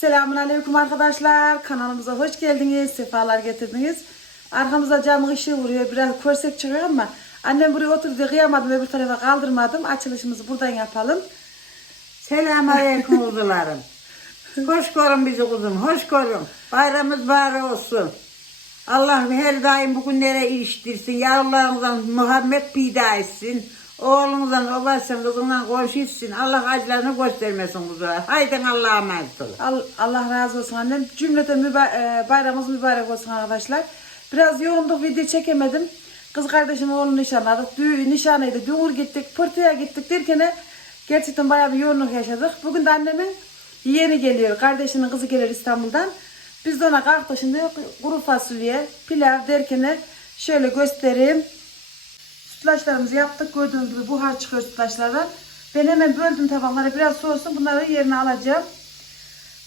Selamun Aleyküm arkadaşlar. Kanalımıza hoş geldiniz. Sefalar getirdiniz. Arkamızda camın ışığı vuruyor. Biraz körsek çıkıyor ama annem buraya oturdu kıyamadım. Öbür tarafa kaldırmadım. Açılışımızı buradan yapalım. Selamünaleyküm kuzularım. Hoş görün bizi kuzum, hoş görün. Bayramımız bari olsun. Allah her daim bu günlere iliştirsin. Yavrularımızdan Muhammed pida etsin. Oğlunuzdan, obasın, kızından komşu etsin. Allah acılarını göstermesin kuzular. Haydi Allah'a emanet olun. Al- Allah razı olsun annem. Cümleten müba- e, bayramımız mübarek olsun arkadaşlar. Biraz yoğunduk video çekemedim. Kız kardeşim oğlunu nişanladık. Düğün nişanıydı. Düğür gittik. Pırtıya gittik derken gerçekten bayağı bir yoğunluk yaşadık. Bugün de annemin yeğeni geliyor. Kardeşinin kızı gelir İstanbul'dan. Biz de ona kalktık şimdi kuru fasulye, pilav derken şöyle göstereyim. Sütlaçlarımızı yaptık. Gördüğünüz gibi buhar çıkıyor sütlaçlardan. Ben hemen böldüm tabaklara biraz soğusun. Bunları yerine alacağım.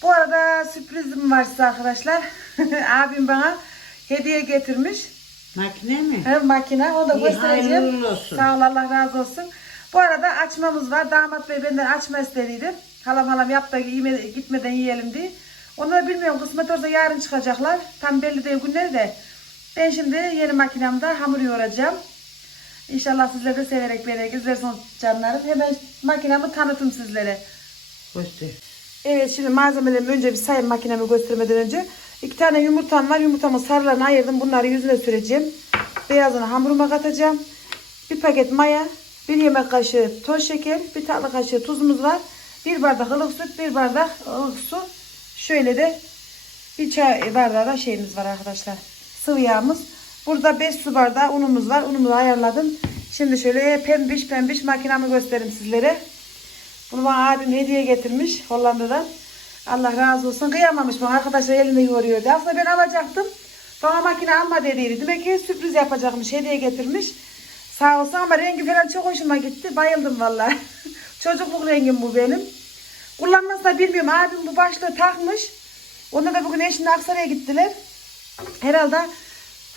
Bu arada sürprizim var size arkadaşlar. Abim bana hediye getirmiş. Makine mi? Hem makine. Onu da İyi, göstereceğim. Sağ ol Allah razı olsun. Bu arada açmamız var. Damat bey benden açma istediydi. Halam halam yap da yeme- gitmeden yiyelim diye. Onları bilmiyorum. Kısmet olursa yarın çıkacaklar. Tam belli değil günleri de. Ben şimdi yeni makinemde hamur yoğuracağım. İnşallah sizler de severek beğenerek izlersiniz canlarım. Hemen makinemi tanıtım sizlere. Göster. Evet şimdi malzemelerimi önce bir sayayım makinemi göstermeden önce. İki tane yumurtam var. Yumurtamın sarılarını ayırdım. Bunları yüzüne süreceğim. Beyazını hamuruma katacağım. Bir paket maya, bir yemek kaşığı toz şeker, bir tatlı kaşığı tuzumuz var. Bir bardak ılık süt, bir bardak ılık su. Şöyle de bir çay bardağı da şeyimiz var arkadaşlar. Sıvı yağımız. Burada 5 su bardağı unumuz var. Unumu ayarladım. Şimdi şöyle pembiş pembiş makinamı göstereyim sizlere. Bunu bana abim hediye getirmiş Hollanda'dan. Allah razı olsun. Kıyamamış bana arkadaşlar elinde yoğuruyordu. Aslında ben alacaktım. Bana makine alma dediydi. Demek ki sürpriz yapacakmış. Hediye getirmiş. Sağ olsun ama rengi falan çok hoşuma gitti. Bayıldım vallahi. Çocukluk rengim bu benim. Kullanmasını da bilmiyorum. Abim bu başlığı takmış. Onda da bugün eşimle Aksaray'a gittiler. Herhalde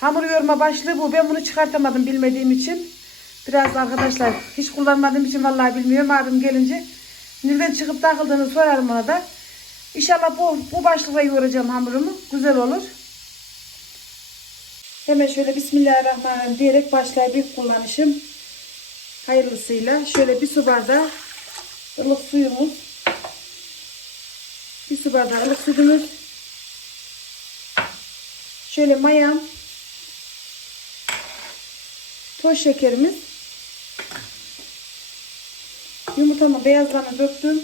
hamur yoğurma başlığı bu. Ben bunu çıkartamadım bilmediğim için. Biraz da arkadaşlar hiç kullanmadığım için vallahi bilmiyorum. Abim gelince nereden çıkıp takıldığını sorarım ona da. İnşallah bu, bu başlıkla yoğuracağım hamurumu. Güzel olur. Hemen şöyle Bismillahirrahmanirrahim diyerek başlayıp kullanışım. Hayırlısıyla. Şöyle bir su bardağı ılık suyumuz. Bir su bardağı ılık sütümüz. Şöyle mayam. Toz şekerimiz. Yumurtamın beyazlarını döktüm.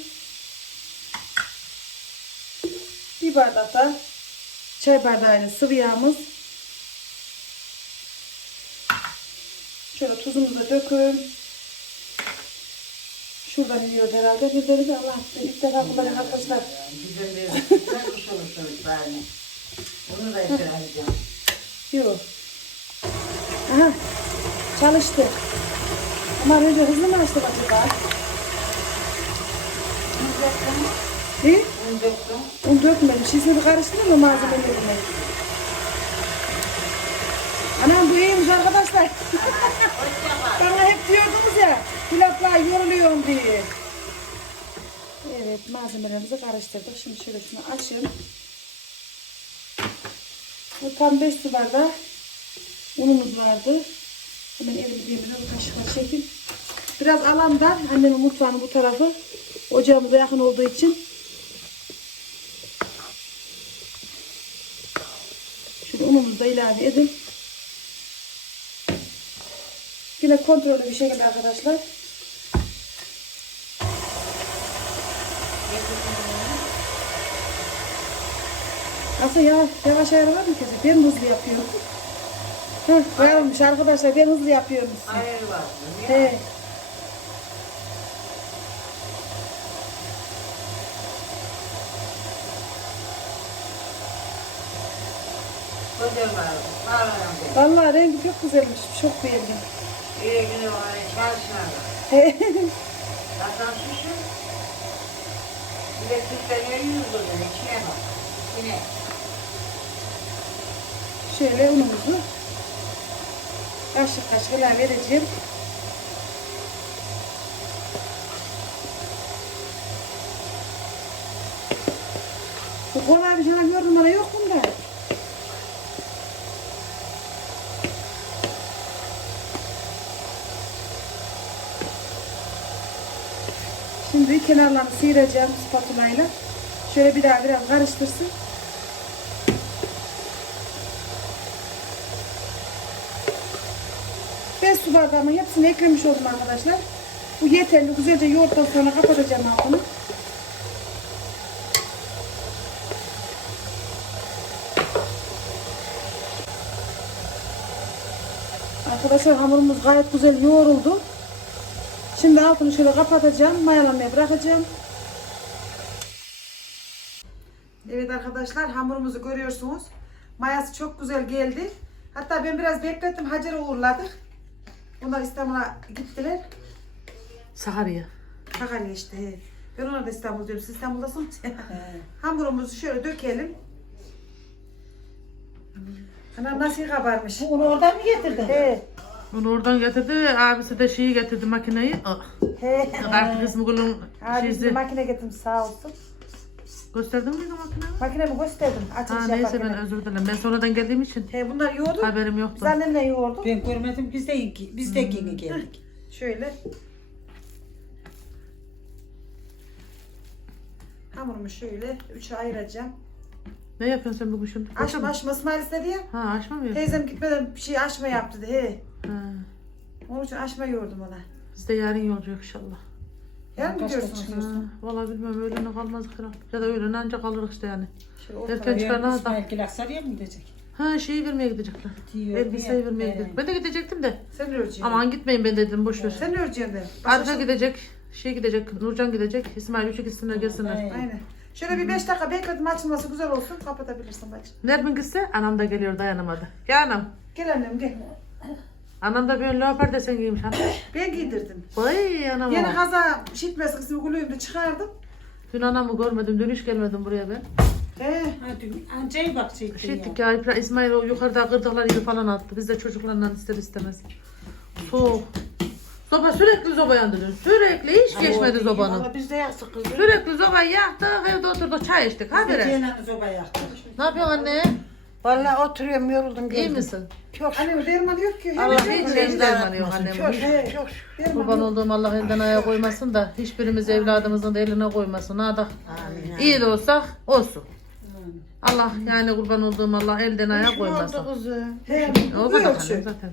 Bir bardak da çay bardağıyla sıvı yağımız. Şöyle tuzumuzu da dökün. Şuradan yiyoruz herhalde. Bir de de Allah ilk defa kullanıyorum arkadaşlar. Bir güzel usul usul bari. Bunu da yapacağım. Yok. Aha. Çalıştı. Ama önce hızlı mı açtık acaba? Ne? Bunu döktüm. Un dökmedim. Şişini karıştırır mı malzemelerine? Anam bu iyiymiş arkadaşlar. Bana hep diyordunuz ya. Pilotlar yoruluyorum diye. Evet malzemelerimizi karıştırdık. Şimdi şöyle şunu açayım. Bu tam 5 su bardağı unumuz vardı. Hemen elimi diyemine bir kaşıkla çekeyim. Biraz alanda annemin mutfağının bu tarafı ocağımıza yakın olduğu için Şöyle unumuzu da ilave edin. Yine kontrollü bir şekilde arkadaşlar. Aslında yavaş yavaş ayarlar mı kesin? Ben hızlı yapıyorum. Koyalımmış arkadaşlar ben hızlı yapıyorum. Hayır var. He. Güzel var. Bir. Vallahi rengi çok güzelmiş. Çok beğendim. İyi günü var. Çalışma. He. Hasan susun. Bir de süsleniyor yüz buradan. İçine bak. Yine. Şöyle unumuzu kaşık kaşık ilave edeceğim. Bu kolay bir şey gördüm bana yok bunda. Şimdi kenarlarını sıyıracağım spatula ile. Şöyle bir daha biraz karıştırsın. Su bardağımın hepsini eklemiş oldum arkadaşlar. Bu yeterli. Güzelce yoğurttan sonra kapatacağım altını. Arkadaşlar hamurumuz gayet güzel yoğruldu. Şimdi altını şöyle kapatacağım. Mayalamaya bırakacağım. Evet arkadaşlar hamurumuzu görüyorsunuz. Mayası çok güzel geldi. Hatta ben biraz beklettim. Hacer'e uğurladık. Bunlar İstanbul'a gittiler. Sakarya. Sakarya işte. he. Ben ona da İstanbul diyorum. Siz İstanbul'dasınız. Hamurumuzu şöyle dökelim. Anam nasıl kabarmış. Onu oradan mı getirdin? He. Onu oradan getirdi. Abisi de şeyi getirdi makineyi. Ah, He. Artık kısmı kulun Abi bir şeysi. makine getirdim sağ olsun. Gösterdin mi makineyi? Makinemi gösterdim. Açılış Ha neyse ben özür dilerim. Ben sonradan geldiğim için He bunlar yoğurdu. haberim yoktu. Biz annemle yoğurduk. Ben görmedim. Biz de biz de yeni geldik. Şöyle. Hamurumu şöyle üçe ayıracağım. Ne yapıyorsun sen bugün şimdi? Koşa Açma mı? açma İsmail istedi ya. Ha açma mı yapıyorsun? Teyzem gitmeden bir şey açma yaptı dedi. He. Ha. Onun için açma yoğurdum ona. Biz de yarın yolcu inşallah. Yarın mı Kaçta gidiyorsunuz? çıkıyorsun? Ha, vallahi bilmem öğlene kalmaz kral. Ya da öğlene ancak kalırız işte yani. Şöyle Erken çıkar ne İsmail Gilaksarı'ya mı gidecek? Ha şeyi vermeye gidecekler. Diyor, Elbiseyi vermeye He. gidecek. Ben de gidecektim de. Sen ne öreceksin? Aman gitmeyin ben dedim boş ver. Sen ne öreceksin de? Arka gidecek. Şey gidecek. Nurcan gidecek. İsmail üç ikisinden gelsinler. Aynen. Şöyle bir beş dakika bekledim açılması güzel olsun. Kapatabilirsin bacım. Nermin gitse anam da geliyor dayanamadı. Ya anam. Gel annem gel. Anam da böyle leopar desen giymiş anam. Ben giydirdim. Vay anam. Yeni o. haza şitmez kısmı gülüğümde çıkardım. Dün anamı görmedim. Dün hiç gelmedim buraya ben. He. Ancayı bakacaktın Şey ya. ya. İsmail o yukarıda kırdıkları gibi falan attı. Biz de çocuklarla ister istemez. Soğuk. Soba sürekli soba yandı dün. Sürekli hiç geçmedi sobanın. Valla biz de yaktık kızım. Sürekli sobayı yaktık. Evde oturduk çay içtik. Ha bire. Cenan soba yaktık. Ne yapıyorsun anne? Valla oturuyorum yoruldum İyi geldim. misin? Çok Annem dermanı yok ki. Allah hiç yok. hiç dermanı yok annem. Çok He. çok. Dermanı Kurban yok. olduğum Allah elden ayağa koymasın da hiçbirimiz evladımızın da eline koymasın. Ha da Amin. iyi de olsak olsun. Allah yani kurban olduğum Allah elden ayağa koymasın. He. O Bu kadar ölçü. annem zaten.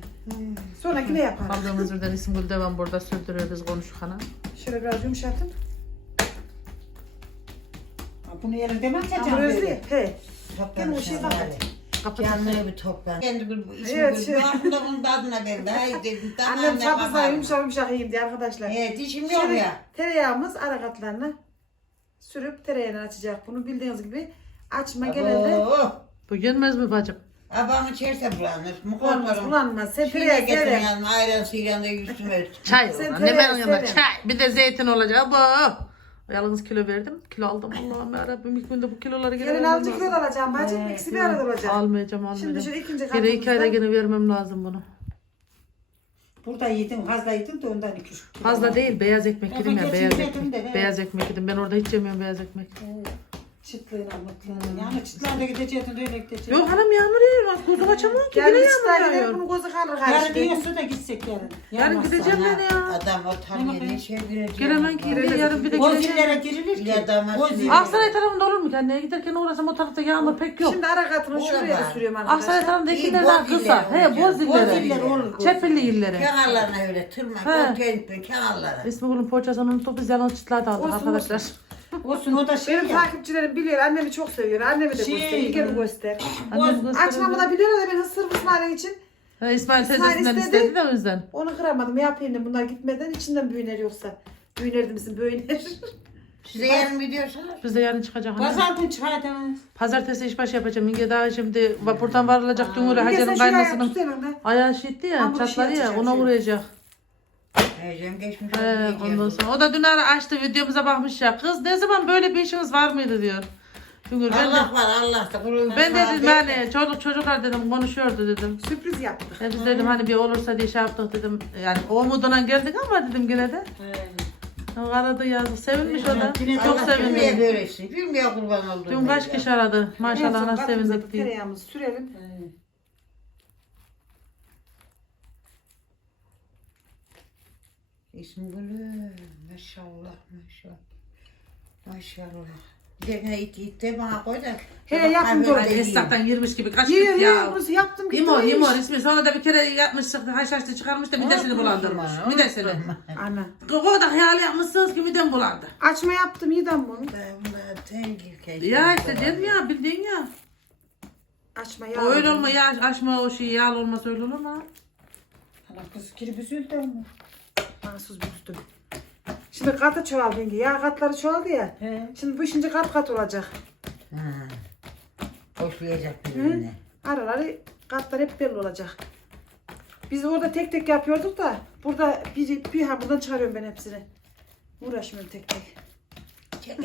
Sonra yine yaparım. Kaldığımız yerden isim gül devam burada sürdürüyor biz konuşurken. Şöyle biraz yumuşatın. Bunu yerinde mi Hamur açacağım özlü. He. Gel o şey. Kapat. Canlıya bir toplan. Kendi gül, ismi Evet, gül. şey- aslında bunun tadına geldi. Hayır dedim. Tamam Annem ne sapızla bakalım. yumuşak yumuşak yiyeyim diye arkadaşlar. Evet dişim yok Şöyle ya. tereyağımız ara katlarına sürüp tereyağını açacak. Bunu bildiğiniz gibi açma genelde Abo. Bu yenmez mi bacım? Abamı çerse bulanır. Mukorlarım. kullanmaz. Sen Şuraya tereyağı getirin yanıma ayran sıyran da yüzüme örtün. Çay Sen olan. tereyağı Ne ben yanında çay. Bir de zeytin olacak. Bu. Yalnız kilo verdim. Kilo aldım. Allah'ım yarabbim ilk günde bu kiloları geri Yarın vermem alıcı kilo lazım. da alacağım bacım. İkisi bir arada olacak. Almayacağım almayacağım. Şimdi şöyle ikinci Geri iki ayda gene vermem lazım bunu. Burada yedim, fazla yedim de ondan iki üç kilo. Fazla değil beyaz ekmek yedim ya beyaz ekmek. Beyaz ekmek yedim. Ben orada hiç yemiyorum beyaz ekmek. Çıtlığına mıtlığına. Yani çıtlığına gidecektin, öyle gidecektin. Yok hanım yağmur yağıyor. Bak gözüm açamıyor ki. Yani Yine daha yağmur yağıyor. bunu gözü kalır Yarın karşı. diyorsa da gitsek yarın. Yarın Yanmazsa. gideceğim ben ya. Adam o tabiye şey girecek. Gelemem ki. Bir de yarın bir de O zillere girilir ki. Ya damat O zillere. Aksaray tarafında olur mu anne? Giderken uğrasam o tarafta yağmur pek yok. Şimdi ara katını Orada şuraya da var. sürüyorum Aksaray arkadaşlar. tarafında İyi, ikiler boz daha kısa. zilleri He olacak. boz Boz illeri. ziller olur. Çepilli illeri. Kenarlarına öyle tırmak. He. Ötüyen kenarlara. İsmi Gül'ün poğaçasını unutup biz çıtladı aldık Olsun, arkadaşlar. Olsun o da şey Benim ya. takipçilerim biliyor. Annemi çok seviyor. Annemi de Şey, göster. İlgimi göster. Annem. Açmamı da biliyorlar da ben hısır İsmail'in için. Ha, İsmail teyzesinden istedi. istedi de o yüzden. Onu kıramadım. Yapayım dedim bunlar gitmeden içinden büyüner yoksa. Büyünerdi misin büyüner. Size yarın mı diyorsunuz? Biz de yarın çıkacak. anne. Pazar günü çıkardım. Pazartesi işbaşı yapacağım. İnge daha şimdi vapurdan varılacak dün oraya Hacer'in kaynasının ayağı şitti ya Hamur işi çatladı ya yapacak ona şey. vuracak. Heyecan geçmiş. He, ondan sonra o da dün ara açtı videomuza bakmış ya. Kız ne zaman böyle bir işiniz var mıydı diyor. Güngör ben de, Allah var Allah da kulu. ben de dedim hani çocuk çocuklar dedim konuşuyordu dedim. Sürpriz yaptık. Ya biz dedim hani bir olursa diye şey yaptık dedim. Yani o umuduna geldik ama dedim gene de. O aradı yazdı. Sevinmiş o da. Çok Bilmeye sevindi. böylesin. Bilmeye kurban olduğum. Dün kaç kişi aradı. Maşallah nasıl sevindik diye. Tereyağımızı sürelim. İsmi Gülü. Maşallah maşallah. Maşallah. Bir de ne it it de bana koy da. He, yapın Abi, doğru. Esnaftan girmiş gibi kaç git yiyor ya. burası yaptım gitti. Limon ismi. Sonra da bir kere yapmıştık. Haşhaşlı çıkarmış da midesini bulandırmış. Midesini. Ana. O da hayal yapmışsınız ki midem bulandı. Açma yaptım yedem bunu. Ya işte dedim ya bildiğin ya. Açma ya. O öyle olma ya açma o şey yağlı olmasa öyle olur mu? Ana kız kirip üzüldü ama. Mahsus büktüm. Şimdi katı çoğaldı yenge. Yağ katları çoğaldı ya. He. Şimdi bu işince kat kat olacak. Ha. Hoşlayacak birbirini. Araları katlar hep belli olacak. Biz orada tek tek yapıyorduk da burada bir, bir ha buradan çıkarıyorum ben hepsini. Uğraşmıyorum tek tek. Çek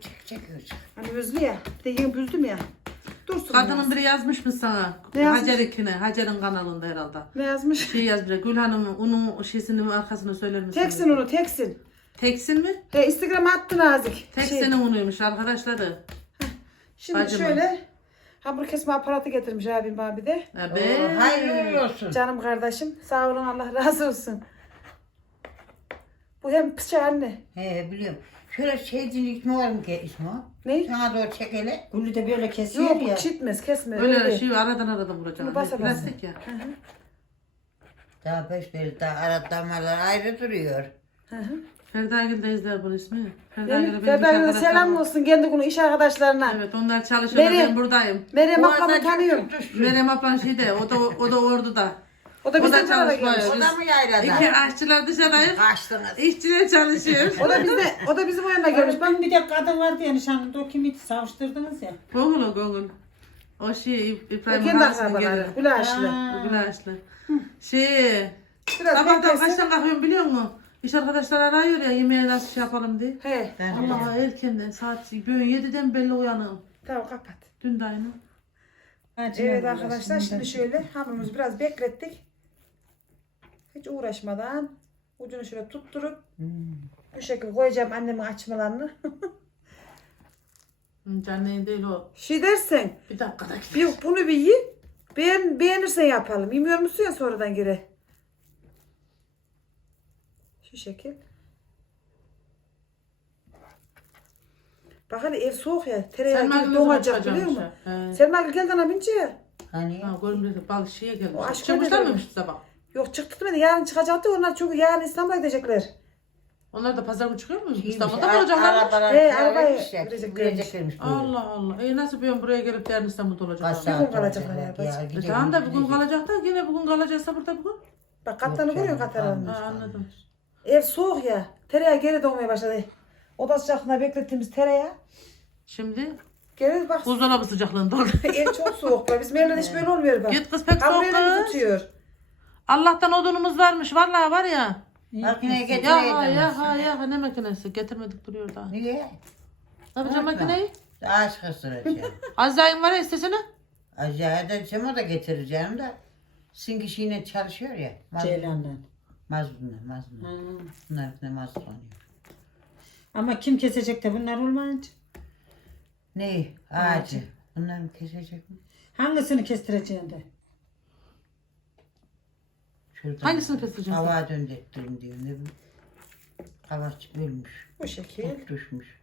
çek çek çek. Hani büzdü ya. Bir de yeni büzdüm ya. Dursun Kadının biraz. biri yazmış mı sana? Ne yazmış? Hacer ikine. Hacer'in kanalında herhalde. Ne yazmış? Şey yazmış. Gül Hanım'ın onun şeysinin arkasını söyler misin? Teksin onu teksin. Teksin mi? He Instagram'a attı Nazik. Şey, Teksin'in unuymuş arkadaşları. şimdi Bacımın. şöyle hamur kesme aparatı getirmiş abim bana bir de. Abi. Hayırlı olsun. Canım kardeşim. Sağ olun Allah razı olsun. Bu hem bıçağı anne. He biliyorum. Şöyle şeycin ismi var mı ki o? Ne? Sana doğru çek hele. Gülü de böyle kesiyor Yok ya. bu çitmez kesme. Öyle şey aradan aradan vuracağım. Bunu basa basa. Plastik ya. Daha beş bir daha ara damarlar ayrı duruyor. Hı hı. Ferda Gül de izler bunu ismi. Ferda Gül'e benim iş Ferda'ya arkadaşlarım selam olsun kendi günü iş arkadaşlarına. Evet onlar çalışıyorlar Meryem. ben buradayım. Meryem Boğazdan ablamı tanıyorum. çok düştü. Meryem ablan şeyde o da o da orduda. O da sonra çalışmıyor. O da mı yaylada? İki aşçılar dışarıdayım. Kaçtınız. İşçiler çalışıyor. O da bizde, o da bizim o gelmiş. Ben bir de kadın vardı ya nişanlıda o kimiydi savuşturdunuz ya. Gongul o gongul. O şey İbrahim akrabaları. geliri. Gülaşlı. Gülaşlı. Şey, sabahtan kaçtan kalkıyorum biliyor musun? İş arkadaşlar arıyor ya yemeğe nasıl şey yapalım diye. He. Allah erkenden saat böyle 7'den belli uyanığım. Tamam kapat. Dün de aynı. Evet arkadaşlar şimdi şöyle hamurumuzu biraz beklettik. Hiç uğraşmadan ucunu şöyle tutturup bu şekilde koyacağım annemin açmalarını. Hı, Canlı değil o. şey dersen Bir dakikada gider. bir, bunu bir ye. Beğen, beğenirsen yapalım. Yemiyor musun ya sonradan geri. Şu şekil. Bak hani ev soğuk ya. Tereyağı donacak biliyor musun? Selma Gül geldi ana bince. Hani? Ha, görümlü bal şeye gelmiş. O aşk Çıkmışlar öyle mıymış sabah? Yok çıktı mı? Yarın çıkacaktı. Onlar çünkü yarın İstanbul'a gidecekler. Onlar da pazar günü çıkıyor mu? İstanbul'da mı Ar- olacaklar? Arabalar He, gireceklermiş. gireceklermiş böyle. Allah Allah. E nasıl bir buraya gelip yarın İstanbul'da olacaklar? saat Bir gün kalacaklar ya, E tamam da bugün kalacak da yine bugün kalacaksa burada bugün. Bak katlarını Yok görüyor. Ha, anladım. Ev soğuk ya. Tereyağı geri donmaya başladı. Oda sıcaklığına beklettiğimiz tereyağı. Şimdi Geri bak. buzdolabı sıcaklığında oldu. Ev çok soğuk. Bizim evler hiç böyle olmuyor bak. Git kız pek soğuk kız. tutuyor. Allah'tan odunumuz varmış. Vallahi var ya. Makineye Ya ha ya ha ya ha ne makinesi getirmedik duruyor daha. Niye? Ne yapacağım makineyi? Ağaç kıstıracağım. Azrail var ya istesene. Edeceğim o da getireceğim de. Sizin kişi yine çalışıyor ya. Ceylan'dan. Mazlumla, mazlumla. Ha. Bunlar ne mazlulanıyor. Ama kim kesecek de bunlar olmayınca? Ne? Ağacı. Bunlar mı kesecek mi? Hangisini kestireceksin de? Şuradan Hangisini keseceksin? Hava döndürttüm diyor. Ne bileyim. Hava ölmüş. Bu şekil. Kurt düşmüş.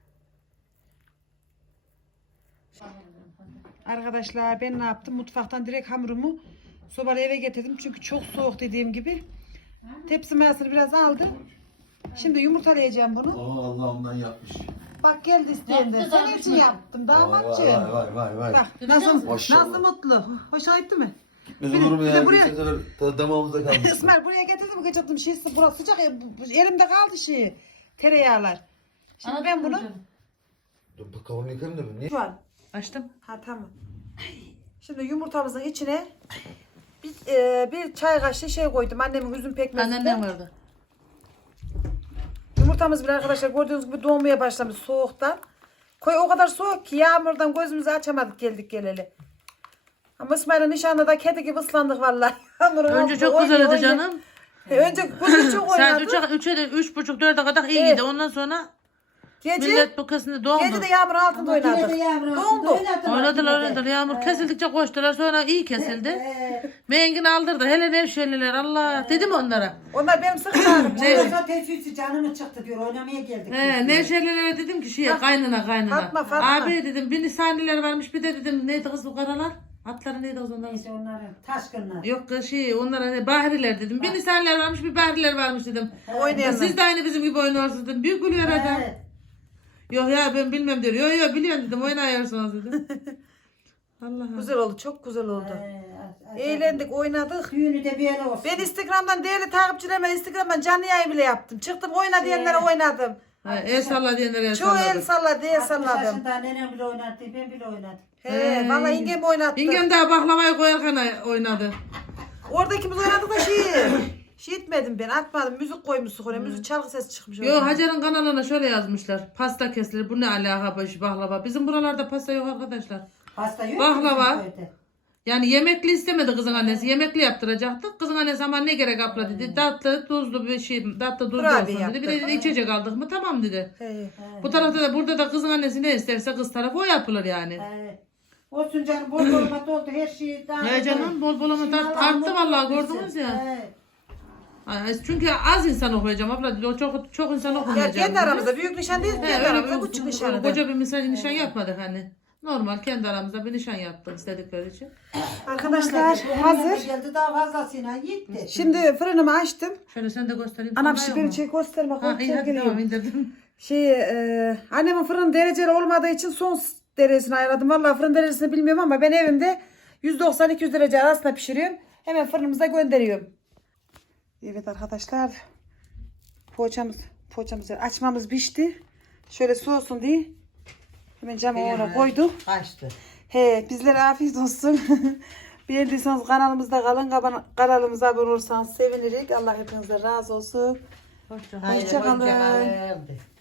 Arkadaşlar ben ne yaptım? Mutfaktan direkt hamurumu sobalı eve getirdim. Çünkü çok soğuk dediğim gibi. Tepsi mayasını biraz aldım. Şimdi yumurtalayacağım bunu. Aa Allah ondan yapmış. Bak geldi isteyenler. Senin için yaptım Vay damatçığım. vay vay vay vay. Bak nasıl, Maşallah. nasıl mutlu. Hoşuna gitti mi? Biz olur mu ya? de buraya- Geçen sefer ta- damağımızda kalmış. İsmail buraya getirdim kaçırdım şey burası sıcak ya, bu- bu- elimde kaldı şey tereyağlar. Şimdi ben bunu Dur bak kavunu yıkayayım da ben. Niye? şu an Açtım. ha tamam. Şimdi yumurtamızın içine bir, e, bir çay kaşığı şey koydum annemin üzüm Anneannem pekmezinden. vardı. Yumurtamız bile arkadaşlar gördüğünüz gibi doğmaya başlamış soğuktan. Koy o kadar soğuk ki yağmurdan gözümüzü açamadık geldik geleli. Ama İsmail'in nişanında da kedi gibi ıslandık vallahi. Yağmurun Önce altında çok oynuyor, güzeldi oynuyor. canım. E, önce gözü çok Saat oynadı. 3'e, 3'e de 3.30 4'e kadar iyiydi. Ondan sonra Gece, millet bu dondu. gece de yağmur altında oynadı. Dondu. Oynadılar oynadılar. Yağmur kesildikçe koştular. Sonra iyi kesildi. Mengin aldırdı. Hele Nevşehirliler Allah. Dedim onlara. Onlar benim sıkılarım. Oysa tefsirsi canımı çıktı diyor. Oynamaya geldik. He, Nevşehirlilere dedim ki şeye kaynına kaynına. Fatma, Fatma. Abi dedim bir nisaniler varmış bir de dedim neydi kız bu karalar? Atları neydi o zaman? Neyse onların taşkınlar. Yok kız şey onlara ne bahriler dedim. Bir nisaniler varmış bir bahriler varmış dedim. Oynayanlar. Siz de aynı bizim gibi oynuyorsunuz dedim. Büyük gülüyor adam. Evet. Yok ya ben bilmem diyor. Yok yok biliyorum dedim oynuyorsunuz dedim. Allah'ım. Güzel oldu. Çok güzel oldu. Ee, Eğlendik, oynadık. Düğünü de böyle olsun. Ben Instagram'dan değerli takipçilerime Instagram'dan canlı yayın bile yaptım. Çıktım oyna diyenlere oynadım. Ha, el salla diyenlere el Çoğu el salladım. salladı, el 60 salladım. yaşında nenem bile oynattı. Ben bile oynadım. He, valla yengem oynattı. İngem daha baklavayı koyarken oynadı. Orada ikimiz oynadık da şey. Şey etmedim ben, atmadım. Müzik koymuştuk oraya. Müzik çalgı sesi çıkmış. Yo oradan. Hacer'in kanalına şöyle yazmışlar. Pasta kesilir. Bu ne alaka bu iş baklava. Bizim buralarda pasta yok arkadaşlar. Hasta yok. Baklava. bizim köyde. Yani yemekli istemedi kızın annesi. Yemekli yaptıracaktık. Kızın annesi ama ne gerek abla dedi. Tatlı tuzlu bir şey. Tatlı tuzlu Kurabiye olsun dedi. Bir de dedi, içecek aldık mı tamam dedi. He. Bu tarafta da burada da kızın annesi ne isterse kız tarafı o yapılır yani. Evet. Olsun canım bol bol oldu her şey. daha Ne canım bol bol ama Allah arttı mutlu vallahi gördünüz ya. Evet. Ay, Çünkü az insan okuyacağım abla. O çok çok insan Ya kendi aramızda büyük nişan değil, He, kendi öyle aramızda bir, küçük bu- nişan. koca bir nişan, nişan yapmadık hani. Normal kendi aramızda bir nişan yaptık istedikleri için. Arkadaşlar hazır. Geldi daha fazlasıyla gitti. Şimdi fırınımı açtım. Şöyle sen de göstereyim. Anam yok beni mu? çek gösterme. Ha iyi hadi tamam indirdim. Şey, e, annemin fırın dereceli olmadığı için son derecesini ayarladım. Vallahi fırın derecesini bilmiyorum ama ben evimde 190-200 derece arasında pişiriyorum. Hemen fırınımıza gönderiyorum. Evet arkadaşlar. Poğaçamız, poğaçamız açmamız pişti. Şöyle soğusun diye. Hemen camı ona koyduk. Kaçtı. He, bizlere afiyet olsun. Beğendiyseniz kanalımızda kalın. Kanalımıza abone olursanız sevinirik. Allah hepinizden razı olsun. Hoşça Haydi, Hoşça kalın. hoşça kalın.